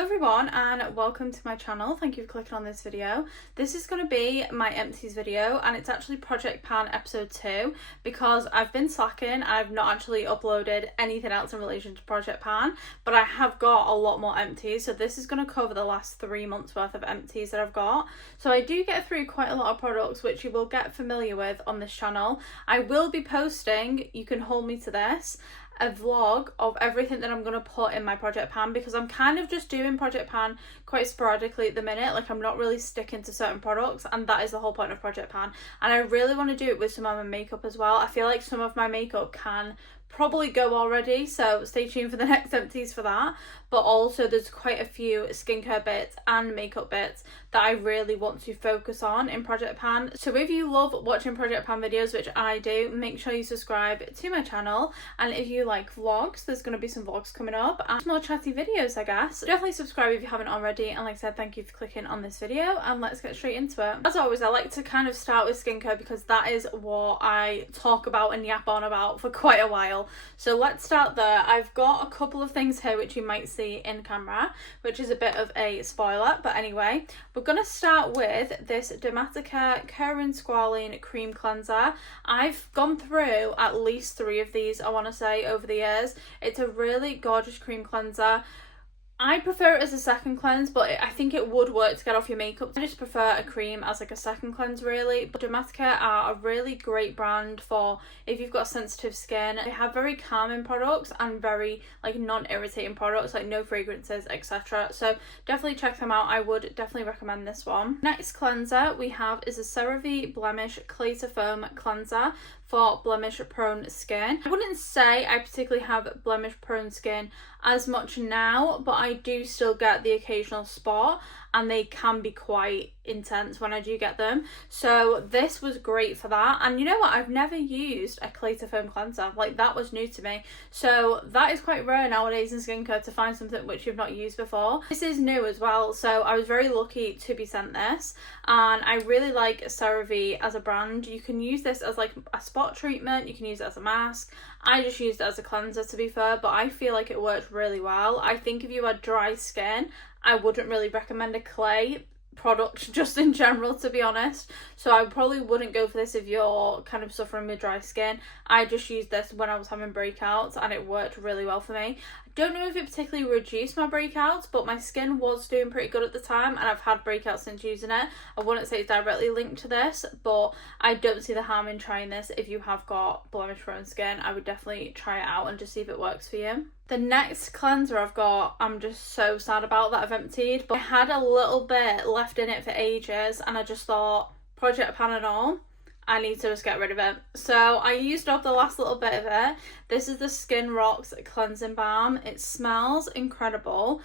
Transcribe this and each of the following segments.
Hello everyone and welcome to my channel. Thank you for clicking on this video. This is going to be my empties video and it's actually Project Pan episode 2 because I've been slacking. I've not actually uploaded anything else in relation to Project Pan, but I have got a lot more empties. So this is going to cover the last 3 months worth of empties that I've got. So I do get through quite a lot of products which you will get familiar with on this channel. I will be posting, you can hold me to this, a vlog of everything that I'm going to put in my Project Pan because I'm kind of just doing Project Pan quite sporadically at the minute. Like, I'm not really sticking to certain products, and that is the whole point of Project Pan. And I really want to do it with some of my makeup as well. I feel like some of my makeup can probably go already, so stay tuned for the next empties for that. But also there's quite a few skincare bits and makeup bits that I really want to focus on in Project Pan. So if you love watching Project Pan videos, which I do, make sure you subscribe to my channel. And if you like vlogs, there's going to be some vlogs coming up and more chatty videos, I guess. Definitely subscribe if you haven't already, and like I said, thank you for clicking on this video, and let's get straight into it. As always, I like to kind of start with skincare because that is what I talk about and yap on about for quite a while. So let's start there. I've got a couple of things here which you might see in camera, which is a bit of a spoiler, but anyway, we're going to start with this Dermatica Care and Squalene Cream Cleanser. I've gone through at least 3 of these, I want to say, over the years. It's a really gorgeous cream cleanser. I prefer it as a second cleanse, but I think it would work to get off your makeup. I just prefer a cream as like a second cleanse, really. But Dermatica are a really great brand for if you've got sensitive skin. They have very calming products and very like non-irritating products, like no fragrances, etc. So definitely check them out. I would definitely recommend this one. Next cleanser we have is a CeraVe Blemish Clay to Foam Cleanser for blemish prone skin. I wouldn't say I particularly have blemish prone skin as much now, but I do still get the occasional spot and they can be quite intense when I do get them. So this was great for that. And you know what? I've never used a clay to foam cleanser. Like, that was new to me. So that is quite rare nowadays in skincare to find something which you've not used before. This is new as well. So I was very lucky to be sent this. And I really like CeraVe as a brand. You can use this as like a spot treatment. You can use it as a mask. I just used it as a cleanser, to be fair, but I feel like it worked really well. I think if you had dry skin, I wouldn't really recommend a clay product just in general, to be honest. So I probably wouldn't go for this if you're kind of suffering with dry skin. I just used this when I was having breakouts and it worked really well for me. I don't know if it particularly reduced my breakouts, but my skin was doing pretty good at the time and I've had breakouts since using it. I wouldn't say it's directly linked to this, but I don't see the harm in trying this. If you have got blemish prone skin, I would definitely try it out and just see if it works for you. The next cleanser I've got, I'm just so sad about that I've emptied, but I had a little bit left in it for ages and I just thought, Project Pan and all, I need to just get rid of it. So I used up the last little bit of it. This is the Skin Rocks Cleansing Balm. It smells incredible.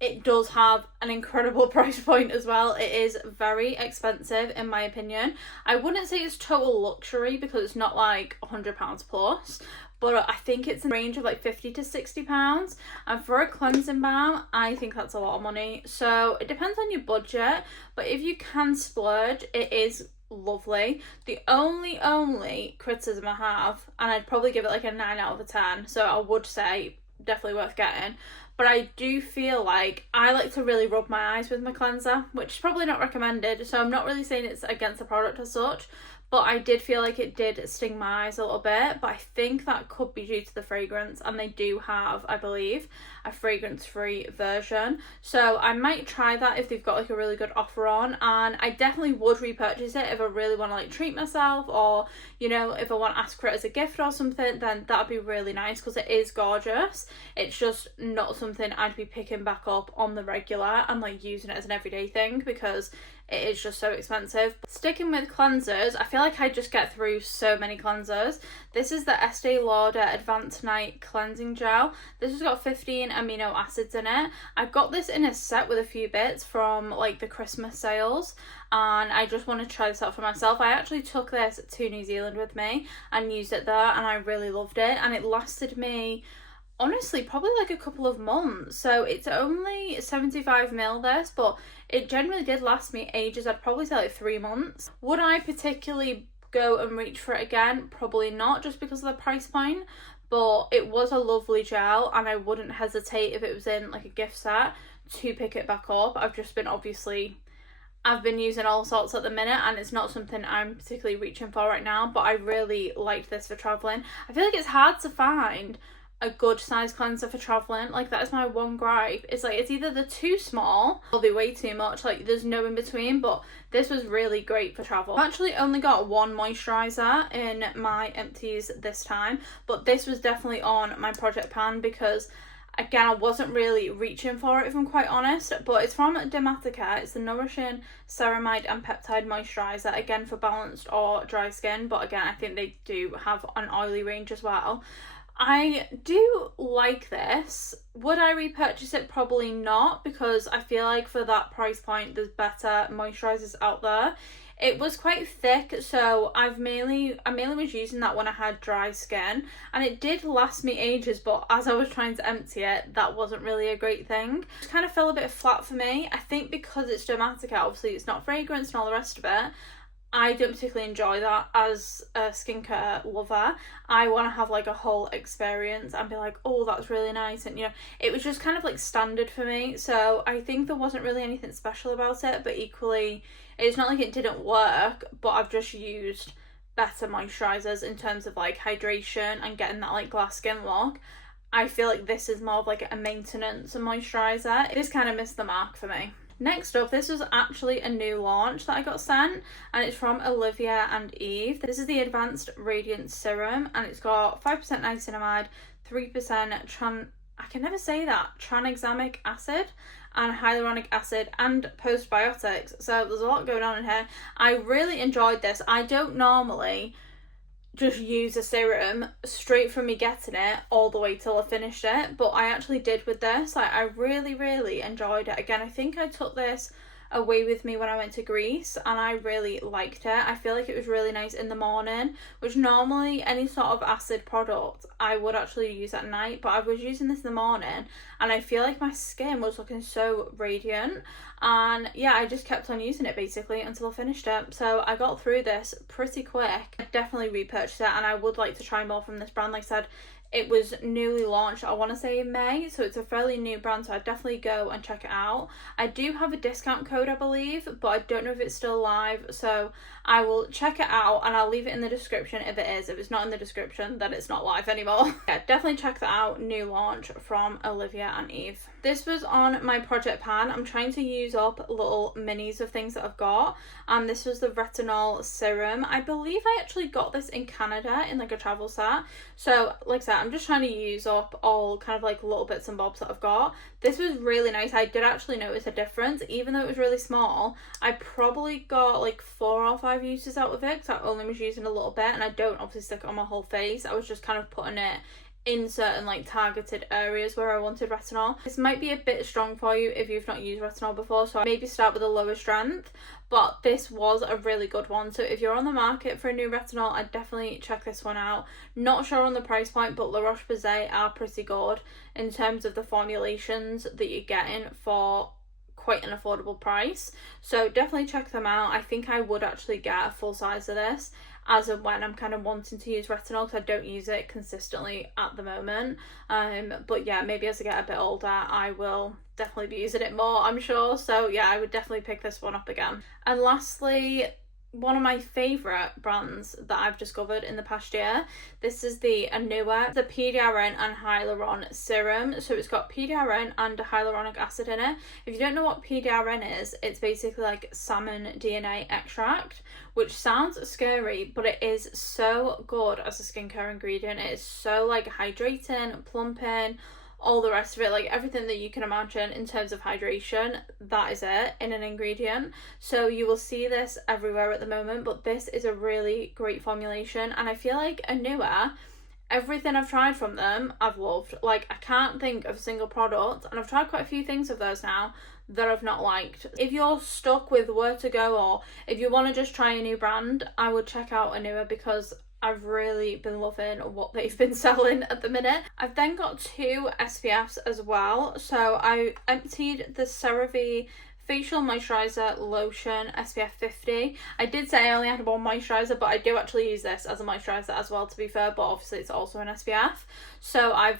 It does have an incredible price point as well. It is very expensive in my opinion. I wouldn't say it's total luxury because it's not like £100 plus, but I think it's in the range of like £50 to £60. And for a cleansing balm, I think that's a lot of money. So it depends on your budget, but if you can splurge, it is lovely. The only criticism I have, and I'd probably give it like a 9 out of 10, so I would say definitely worth getting, but I do feel like I like to really rub my eyes with my cleanser, which is probably not recommended, so I'm not really saying it's against the product as such, but I did feel like it did sting my eyes a little bit. But I think that could be due to the fragrance, and they do have, I believe, a fragrance-free version. So I might try that if they've got like a really good offer on, and I definitely would repurchase it if I really want to like treat myself, or you know, if I want to ask for it as a gift or something, then that'd be really nice because it is gorgeous. It's just not something I'd be picking back up on the regular and like using it as an everyday thing because it is just so expensive. Sticking with cleansers, I feel like I just get through so many cleansers. This is the Estee Lauder Advanced Night Cleansing Gel. This has got 15 amino acids in it. I got this in a set with a few bits from like the Christmas sales, and I just want to try this out for myself. I actually took this to New Zealand with me and used it there, and I really loved it, and it lasted me honestly probably like a couple of months. So it's only 75ml this, but it generally did last me ages. I'd probably say like 3 months. Would I particularly go and reach for it again? Probably not, just because of the price point, but it was a lovely gel and I wouldn't hesitate if it was in like a gift set to pick it back up. I've been using all sorts at the minute, and it's not something I'm particularly reaching for right now, but I really liked this for travelling. I feel like it's hard to find a good size cleanser for travelling. Like, that is my one gripe. It's like, it's either they're too small or they weigh too much. Like, there's no in between, but this was really great for travel. I've actually only got one moisturiser in my empties this time, but this was definitely on my project pan because, again, I wasn't really reaching for it, if I'm quite honest, but it's from Dermatica. It's the Nourishing Ceramide and Peptide Moisturiser, again for balanced or dry skin, but again, I think they do have an oily range as well. I do like this. Would I repurchase it? Probably not, because I feel like for that price point, there's better moisturisers out there. It was quite thick, so I mainly was using that when I had dry skin, and it did last me ages, but as I was trying to empty it, that wasn't really a great thing. It kind of fell a bit flat for me. I think because it's Dermatica, obviously it's not fragrance and all the rest of it, I don't particularly enjoy that as a skincare lover. I want to have like a whole experience and be like, oh, that's really nice, and you know, it was just kind of like standard for me, so I think there wasn't really anything special about it. But equally, it's not like it didn't work, but I've just used better moisturisers in terms of like hydration and getting that like glass skin look. I feel like this is more of like a maintenance moisturiser. This kind of missed the mark for me. Next up, this was actually a new launch that I got sent, and it's from Olivia and Eve. This is the Advanced Radiance Serum, and it's got 5% niacinamide, 3% tranexamic acid, and hyaluronic acid, and postbiotics. So there's a lot going on in here. I really enjoyed this. I don't normally just use a serum straight from me getting it all the way till I finished it, but I actually did with this. Like, I really enjoyed it. Again, I think I took this away with me when I went to Greece, and I really liked it. I feel like it was really nice in the morning, which normally any sort of acid product I would actually use at night, but I was using this in the morning, and I feel like my skin was looking so radiant. And yeah, I just kept on using it basically until I finished it. So I got through this pretty quick. I definitely repurchased it, and I would like to try more from this brand. Like I said, it was newly launched, I want to say in May, so it's a fairly new brand, so I'd definitely go and check it out. I do have a discount code, I believe, but I don't know if it's still live, so I will check it out and I'll leave it in the description if it is. If it's not in the description, then it's not live anymore. Yeah, definitely check that out. New launch from Olivia and Eve. This was on my project pan. I'm trying to use up little minis of things that I've got, and this was the retinol serum. I believe I actually got this in Canada in like a travel set, so like I said, I'm just trying to use up all kind of like little bits and bobs that I've got. This was really nice. I did actually notice a difference, even though it was really small. I probably got like 4 or 5 uses out of it, because I only was using a little bit, and I don't obviously stick it on my whole face. I was just kind of putting it in certain like targeted areas where I wanted retinol. This might be a bit strong for you if you've not used retinol before, so maybe start with a lower strength, but this was a really good one. So if you're on the market for a new retinol, I'd definitely check this one out. Not sure on the price point, but La Roche-Posay are pretty good in terms of the formulations that you're getting for quite an affordable price, so definitely check them out. I think I would actually get a full size of this as of when I'm kind of wanting to use retinol, because I don't use it consistently at the moment, but yeah, maybe as I get a bit older I will definitely be using it more, I'm sure. So yeah, I would definitely pick this one up again. And lastly, one of my favourite brands that I've discovered in the past year. This is the Anua, the PDRN and Hyaluron Serum. So it's got PDRN and hyaluronic acid in it. If you don't know what PDRN is, it's basically like salmon DNA extract, which sounds scary, but it is so good as a skincare ingredient. It is so like hydrating, plumping, all the rest of it, like everything that you can imagine in terms of hydration, that is it in an ingredient. So you will see this everywhere at the moment, but this is a really great formulation, and I feel like Anua, everything I've tried from them I've loved. Like, I can't think of a single product, and I've tried quite a few things of theirs now, that I've not liked. If you're stuck with where to go, or if you want to just try a new brand, I would check out Anua, because I've really been loving what they've been selling at the minute. I've then got 2 SPFs as well. So I emptied the CeraVe facial moisturizer lotion SPF 50. I did say I only had one moisturizer, but I do actually use this as a moisturizer as well, to be fair, but obviously it's also an SPF. So I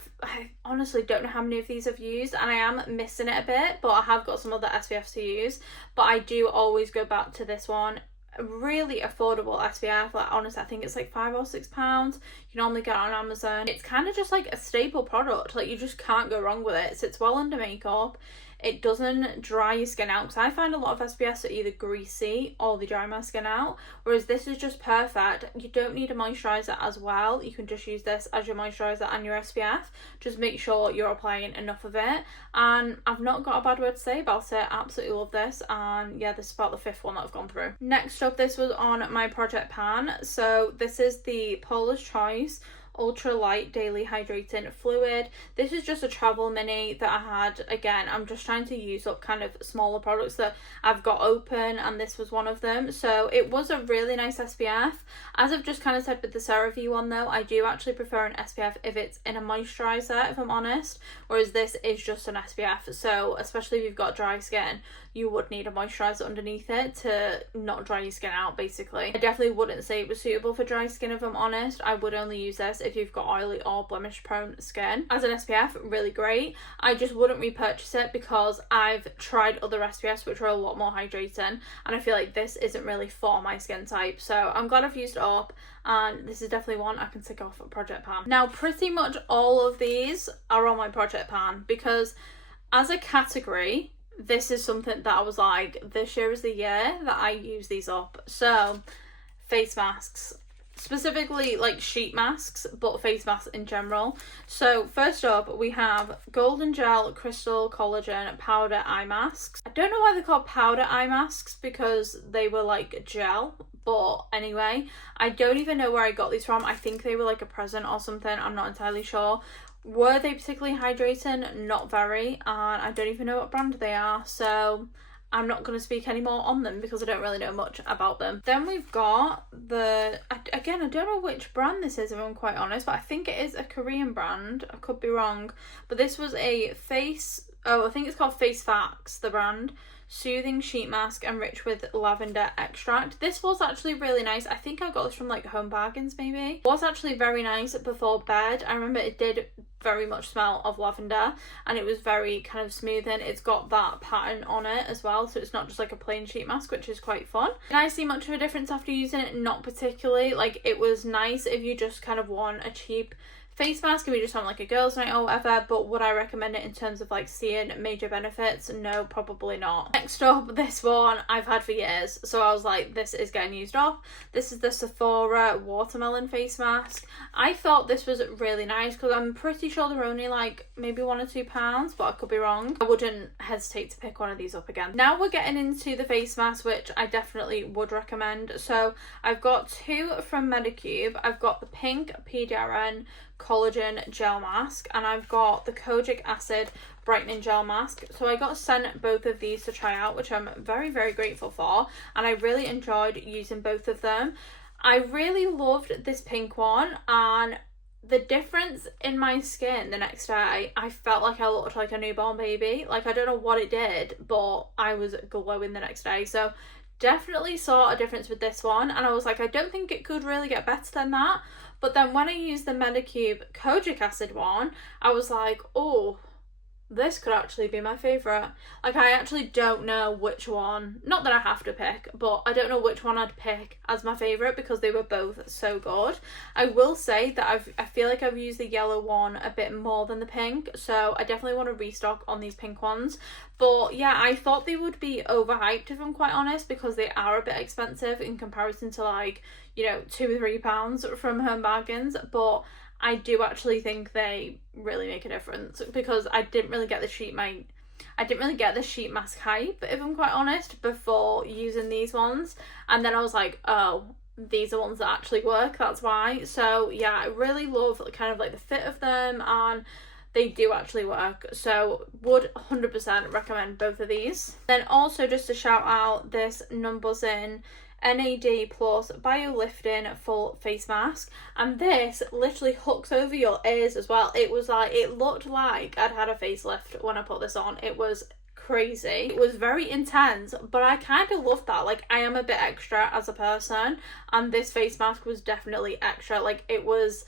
honestly don't know how many of these I've used, and I am missing it a bit, but I have got some other SPFs to use. But I do always go back to this one. A really affordable SPF, like honestly I think it's like £5 or £6. You normally get it on Amazon. It's kind of just like a staple product, like you just can't go wrong with it. It sits well under makeup. It doesn't dry your skin out, because I find a lot of SPFs are either greasy or they dry my skin out, whereas this is just perfect. You don't need a moisturizer as well. You can just use this as your moisturizer and your SPF. Just make sure you're applying enough of it, and I've not got a bad word to say about it. Absolutely love this, and yeah, this is about the 5th one that I've gone through. Next up, this was on my project pan. So this is the Paula's Choice Ultra Light Daily Hydrating Fluid. This is just a travel mini that I had. Again, I'm just trying to use up kind of smaller products that I've got open, and this was one of them. So it was a really nice SPF. As I've just kind of said with the CeraVe one though, I do actually prefer an SPF if it's in a moisturizer, if I'm honest, whereas this is just an SPF. So especially if you've got dry skin, you would need a moisturizer underneath it to not dry your skin out, basically. I definitely wouldn't say it was suitable for dry skin, if I'm honest. I would only use this if you've got oily or blemish prone skin. As an SPF, really great. I just wouldn't repurchase it because I've tried other SPFs which are a lot more hydrating, and I feel like this isn't really for my skin type. So I'm glad I've used it up, and this is definitely one I can tick off at project pan. Now pretty much all of these are on my project pan, because as a category, this is something that I was like, this year is the year that I use these up. So face masks, specifically like sheet masks, but face masks in general. So first up we have Golden Gel Crystal Collagen Powder Eye Masks. I don't know why they're called powder eye masks, because they were like gel, but anyway, I don't even know where I got these from. I think they were like a present or something, I'm not entirely sure. Were they particularly hydrating? Not very, and I don't even know what brand they are, so I'm not going to speak any more on them because I don't really know much about them. Then we've got again, I don't know which brand this is if I'm quite honest, but I think it is a Korean brand. I could be wrong, but this was a I think it's called Face Facts, the brand. Soothing sheet mask enriched with lavender extract. This was actually really nice. I think I got this from like Home Bargains maybe. It was actually very nice before bed. I remember it did very much smell of lavender, and it was very kind of smoothing. It's got that pattern on it as well, so it's not just like a plain sheet mask, which is quite fun. Did I see much of a difference after using it? Not particularly. Like, it was nice if you just kind of want a cheap face mask and we just want like a girls' night or whatever, but would I recommend it in terms of like seeing major benefits? No, probably not. Next up, this one I've had for years, so I was like, this is getting used up. This is the Sephora Watermelon Face Mask. I thought this was really nice because I'm pretty sure they're only like maybe £1 or £2, but I could be wrong. I wouldn't hesitate to pick one of these up again. Now we're getting into the face mask, which I definitely would recommend. So I've got two from Medicube. I've got the pink PDRN collagen gel mask, and I've got the kojic acid brightening gel mask. So I got sent both of these to try out, which I'm very, very grateful for, and I really enjoyed using both of them. I really loved this pink one, and the difference in my skin the next day, I felt like I looked like a newborn baby. Like, I don't know what it did, but I was glowing the next day. So definitely saw a difference with this one, and I was like, I don't think it could really get better than that. But then when I used the Medicube kojic acid one, I was like, oh, this could actually be my favourite. Like, I actually don't know which one, not that I have to pick, but I don't know which one I'd pick as my favourite because they were both so good. I will say that I feel like I've used the yellow one a bit more than the pink, so I definitely want to restock on these pink ones. But yeah, I thought they would be overhyped if I'm quite honest, because they are a bit expensive in comparison to like, you know, £2 or £3 from Home Bargains, but I do actually think they really make a difference because I didn't really get the sheet mask hype, if I'm quite honest, before using these ones, and then I was like, oh, these are ones that actually work, that's why. So yeah, I really love kind of like the fit of them, and they do actually work, so would 100% recommend both of these. Then also just to shout out this Numbuzzin NAD Plus Biolifting Full Face Mask, and this literally hooks over your ears as well. It was like, it looked like I'd had a facelift when I put this on. It was crazy. It was very intense, but I kind of loved that. Like, I am a bit extra as a person, and this face mask was definitely extra. Like, it was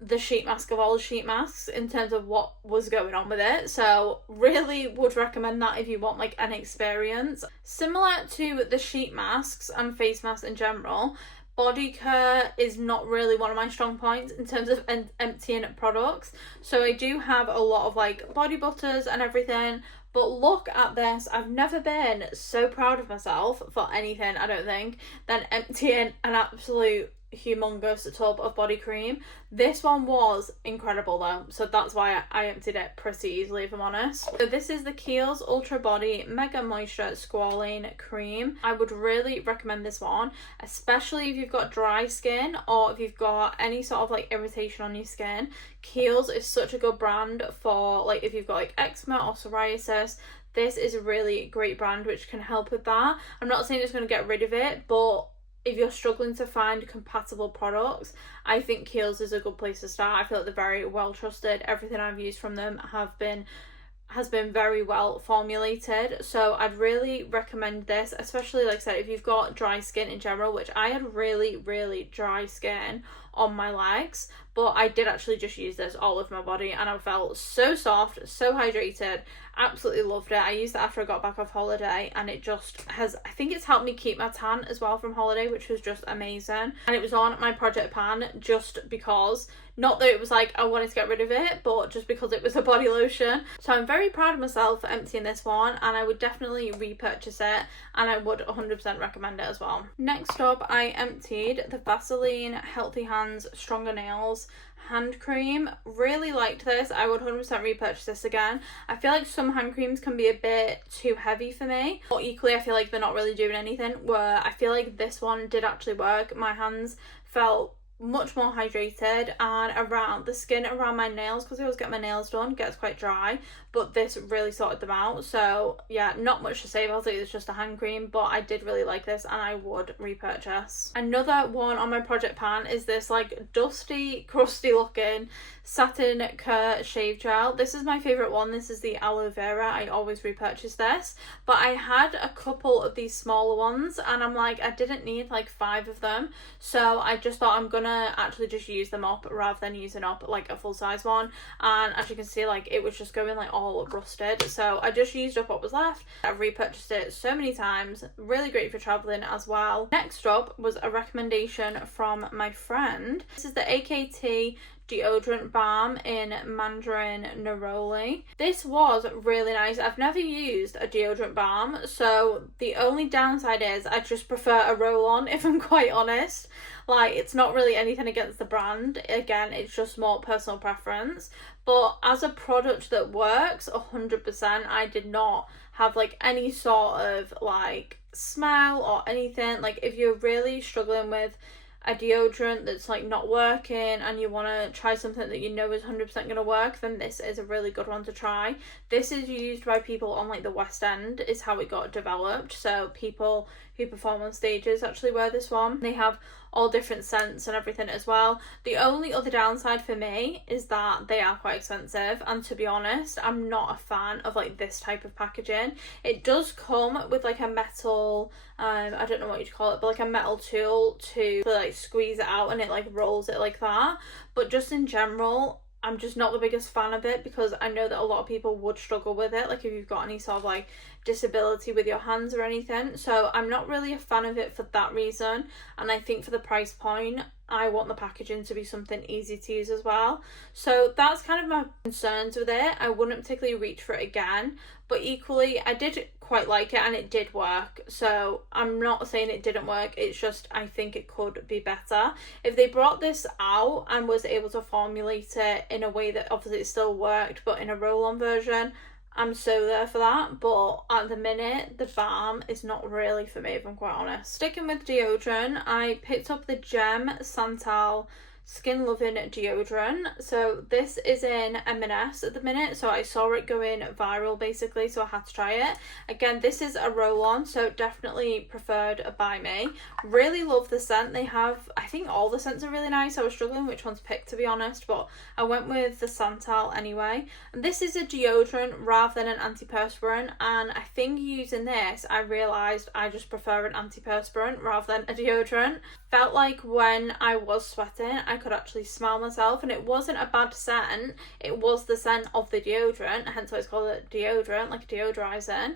the sheet mask of all the sheet masks in terms of what was going on with it. So really would recommend that if you want like an experience. Similar to the sheet masks and face masks in general, body care is not really one of my strong points in terms of emptying products. So I do have a lot of like body butters and everything, but look at this. I've never been so proud of myself for anything, I don't think, than emptying an absolute humongous tub of body cream. This one was incredible though, so that's why I emptied it pretty easily, if I'm honest. So this is the Kiehl's Ultra Body Mega Moisture Squalane Cream. I would really recommend this one, especially if you've got dry skin or if you've got any sort of like irritation on your skin. Kiehl's is such a good brand for like if you've got like eczema or psoriasis. This is a really great brand which can help with that. I'm not saying it's going to get rid of it, but if you're struggling to find compatible products, I think Kiehl's is a good place to start. I feel like they're very well trusted. Everything I've used from them has been very well formulated, so I'd really recommend this, especially like I said if you've got dry skin in general, which I had really dry skin on my legs, but I did actually just use this all over my body and I felt so soft, so hydrated. Absolutely loved it. I used it after I got back off holiday and it just has, I think it's helped me keep my tan as well from holiday, which was just amazing. And it was on my Project Pan just because, not that it was like I wanted to get rid of it, but just because it was a body lotion. So I'm very proud of myself for emptying this one, and I would definitely repurchase it, and I would 100% recommend it as well. Next up, I emptied the Vaseline Healthy Hands Stronger Nails hand cream. Really liked this. I would 100% repurchase this again. I feel like some hand creams can be a bit too heavy for me, but equally I feel like they're not really doing anything, where I feel like this one did actually work. My hands felt much more hydrated, and around the skin around my nails, because I always get my nails done, gets quite dry, but this really sorted them out. So yeah, not much to say about it. It's just a hand cream, but I did really like this and I would repurchase. Another one on my Project Pan is this like dusty, crusty looking satin care shave gel. This is my favorite one. This is the aloe vera. I always repurchase this, but I had a couple of these smaller ones and I'm like, I didn't need like 5 of them, so I just thought I'm gonna actually just use them up rather than using up like a full size one. And as you can see, like it was just going like all rusted, so I just used up what was left. I've repurchased it so many times. Really great for traveling as well. Next up was a recommendation from my friend. This is the AKT deodorant balm in Mandarin Neroli. This was really nice. I've never used a deodorant balm, so the only downside is I just prefer a roll-on, if I'm quite honest. Like, it's not really anything against the brand. Again, it's just more personal preference. But as a product that works 100%, I did not have like any sort of like smell or anything. Like, if you're really struggling with a deodorant that's like not working and you want to try something that you know is 100% going to work, then this is a really good one to try. This is used by people on like the West End, is how it got developed. So people who perform on stages actually wear this one. They have all different scents and everything as well. The only other downside for me is that they are quite expensive, and to be honest, I'm not a fan of like this type of packaging. It does come with like a metal, I don't know what you'd call it, but like a metal tool to like squeeze it out, and it like rolls it like that. But just in general, I'm just not the biggest fan of it, because I know that a lot of people would struggle with it, like if you've got any sort of like disability with your hands or anything. So I'm not really a fan of it for that reason, and I think for the price point, I want the packaging to be something easy to use as well. So that's kind of my concerns with it. I wouldn't particularly reach for it again, but equally I did quite like it and it did work. So I'm not saying it didn't work, it's just I think it could be better. If they brought this out and was able to formulate it in a way that obviously it still worked but in a roll-on version, I'm so there for that. But at the minute, the balm is not really for me, if I'm quite honest. Sticking with deodorant, I picked up the Gem Santal Skin Loving deodorant. So this is in M&S at the minute, so I saw it going viral basically, so I had to try it. Again, this is a roll-on, so definitely preferred by me. Really love the scent they have. I think all the scents are really nice. I was struggling which one to pick, to be honest, but I went with the Santal anyway. And this is a deodorant rather than an antiperspirant, and I think using this I realised I just prefer an antiperspirant rather than a deodorant. Felt like when I was sweating I could actually smell myself, and it wasn't a bad scent, it was the scent of the deodorant, hence why it's called a deodorant, like deodorizing,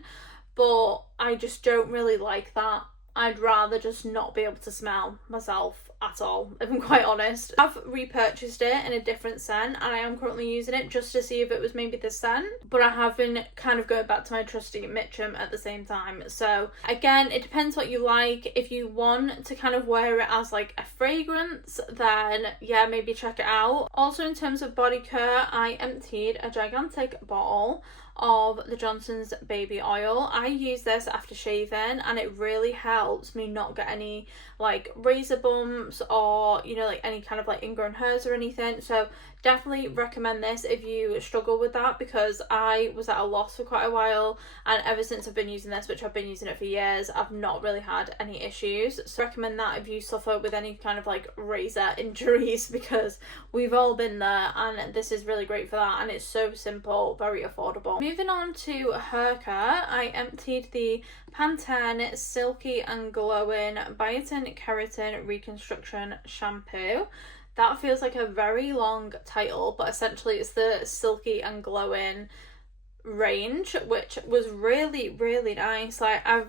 but I just don't really like that. I'd rather just not be able to smell myself at all, if I'm quite honest. I've repurchased it in a different scent, and I am currently using it just to see if it was maybe the scent, but I have been kind of going back to my trusty Mitchum at the same time. So again, it depends what you like. If you want to kind of wear it as like a fragrance, then yeah, maybe check it out. Also, in terms of body care, I emptied a gigantic bottle of the Johnson's baby oil. I use this after shaving, and it really helps me not get any like razor bumps or, you know, like any kind of like ingrown hairs or anything. So definitely recommend this if you struggle with that, because I was at a loss for quite a while, and ever since I've been using this, which I've been using it for years, I've not really had any issues. So recommend that if you suffer with any kind of like razor injuries, because we've all been there, and this is really great for that, and it's so simple, very affordable. Moving on to hair care, I emptied the Pan Ep2 Silky and Glowing Biotin Keratin Reconstruction Shampoo. That feels like a very long title, but essentially it's the Silky and Glowing range, which was really, really nice. Like I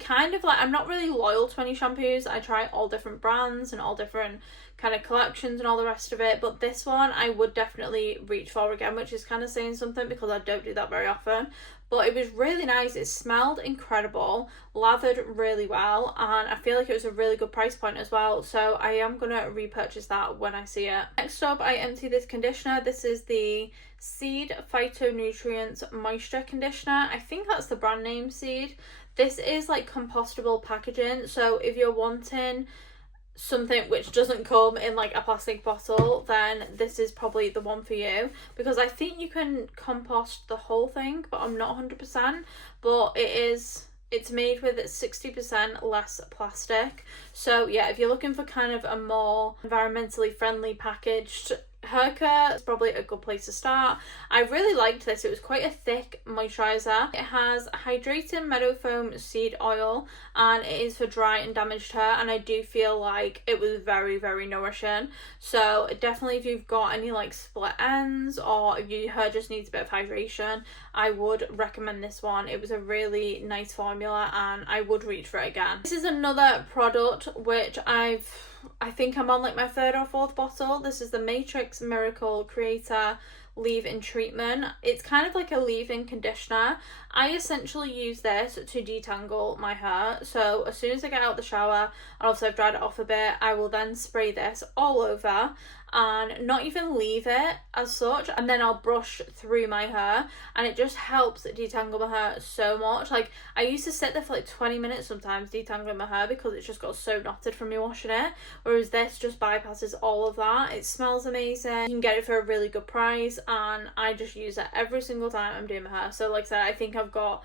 kind of like, I'm not really loyal to any shampoos. I try all different brands and all different kind of collections and all the rest of it, but this one I would definitely reach for again, which is kind of saying something because I don't do that very often. But it was really nice. It smelled incredible, lathered really well, and I feel like it was a really good price point as well, so I am going to repurchase that when I see it. Next up, I empty this conditioner. This is the Seed Phytonutrients Moisture Conditioner. I think that's the brand name, Seed. This is like compostable packaging, so if you're wanting something which doesn't come in like a plastic bottle, then this is probably the one for you, because I think you can compost the whole thing, but I'm not 100%, but it's made with 60% less plastic. So yeah, if you're looking for kind of a more environmentally friendly packaged hair care, it's probably a good place to start. I really liked this. It was quite a thick moisturizer. It has hydrating meadow foam seed oil, and it is for dry and damaged hair, and I do feel like it was very, very nourishing. So definitely if you've got any like split ends, or if your hair just needs a bit of hydration, I would recommend this one. It was a really nice formula, and I would reach for it again. This is another product which I think I'm on like my third or fourth bottle. This is the Matrix Miracle Creator leave-in treatment. It's kind of like a leave-in conditioner. I essentially use this to detangle my hair. So as soon as I get out of the shower, and also I've dried it off a bit, I will then spray this all over and not even leave it as such, and then I'll brush through my hair, and it just helps detangle my hair so much. Like I used to sit there for like 20 minutes sometimes detangling my hair because it just got so knotted from me washing it, whereas this just bypasses all of that. It smells amazing, you can get it for a really good price, and I just use it every single time I'm doing my hair. So like I said, I think I've gone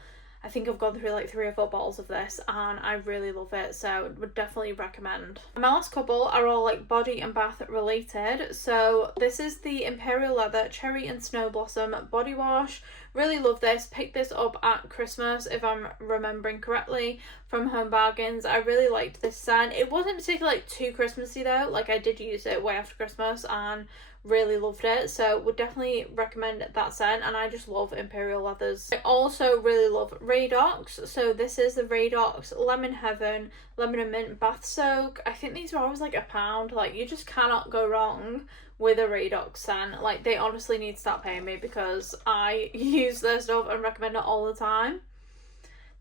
through like 3 or 4 bottles of this, and I really love it, so would definitely recommend. My last couple are all like body and bath related. So this is the Imperial Leather Cherry and Snow Blossom Body Wash. Really love this. Picked this up at Christmas, if I'm remembering correctly, from Home Bargains. I really liked this scent. It wasn't particularly like too Christmassy though. Like I did use it way after Christmas and really loved it, so would definitely recommend that scent, and I just love Imperial Leathers. I also really love Radox. So this is the Radox Lemon Heaven Lemon and Mint Bath Soak. I think these are always like £1. Like you just cannot go wrong with a Radox scent. Like they honestly need to start paying me, because I use their stuff and recommend it all the time.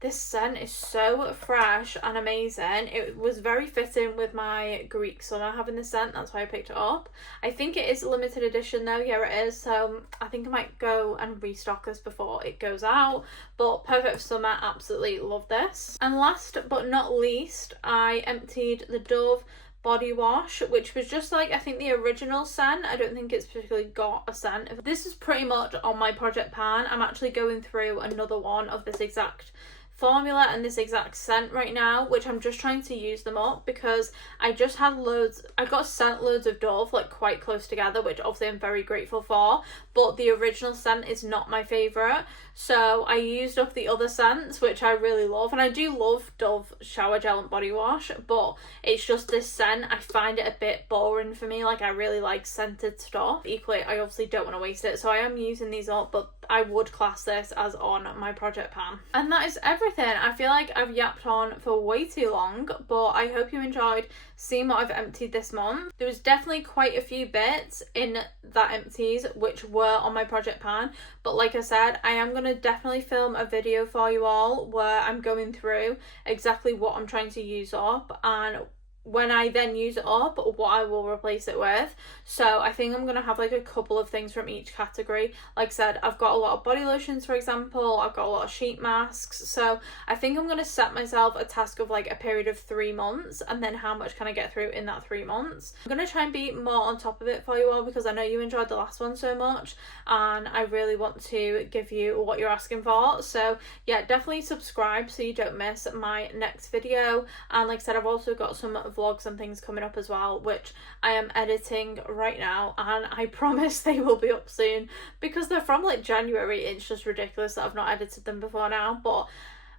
This scent is so fresh and amazing. It was very fitting with my Greek summer having this scent, that's why I picked it up. I think it is a limited edition though, yeah it is, so I think I might go and restock this before it goes out, but perfect for summer, absolutely love this. And last but not least, I emptied the Dove body wash, which was just like, I think the original scent. I don't think it's particularly got a scent. This is pretty much on my project pan. I'm actually going through another one of this exact formula and this exact scent right now, which I'm just trying to use them up because I just had loads. I got sent loads of Dove like quite close together, which obviously I'm very grateful for, but the original scent is not my favorite, so I used up the other scents, which I really love. And I do love Dove shower gel and body wash, but it's just this scent, I find it a bit boring for me. Like, I really like scented stuff. Equally, I obviously don't want to waste it, so I am using these up, but I would class this as on my project pan. And that is everything. I feel like I've yapped on for way too long, but I hope you enjoyed seeing what I've emptied this month. There was definitely quite a few bits in that empties which were on my project pan, but like I said, I am going to definitely film a video for you all where I'm going through exactly what I'm trying to use up, and when I then use it up, what I will replace it with. So I think I'm going to have like a couple of things from each category. Like I said, I've got a lot of body lotions, for example. I've got a lot of sheet masks. So I think I'm going to set myself a task of like a period of 3 months, and then how much can I get through in that 3 months. I'm going to try and be more on top of it for you all because I know you enjoyed the last one so much, and I really want to give you what you're asking for. So yeah, definitely subscribe so you don't miss my next video. And like I said, I've also got some vlogs and things coming up as well, which I am editing right now, and I promise they will be up soon because they're from like January. It's just ridiculous that I've not edited them before now, but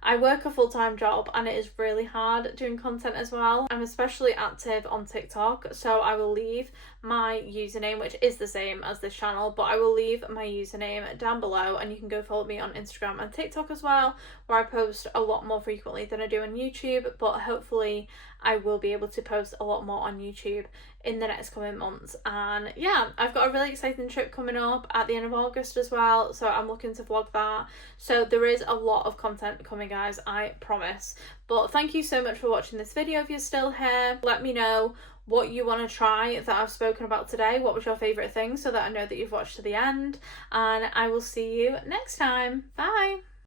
I work a full-time job and it is really hard doing content as well. I'm especially active on TikTok, so I will leave my username, which is the same as this channel, but I will leave my username down below, and you can go follow me on Instagram and TikTok as well, where I post a lot more frequently than I do on YouTube. But hopefully I will be able to post a lot more on YouTube in the next coming months. And yeah, I've got a really exciting trip coming up at the end of August as well, so I'm looking to vlog that. So there is a lot of content coming, guys, I promise. But thank you so much for watching this video. If you're still here, let me know what you want to try that I've spoken about today. What was your favourite thing, so that I know that you've watched to the end, and I will see you next time. Bye.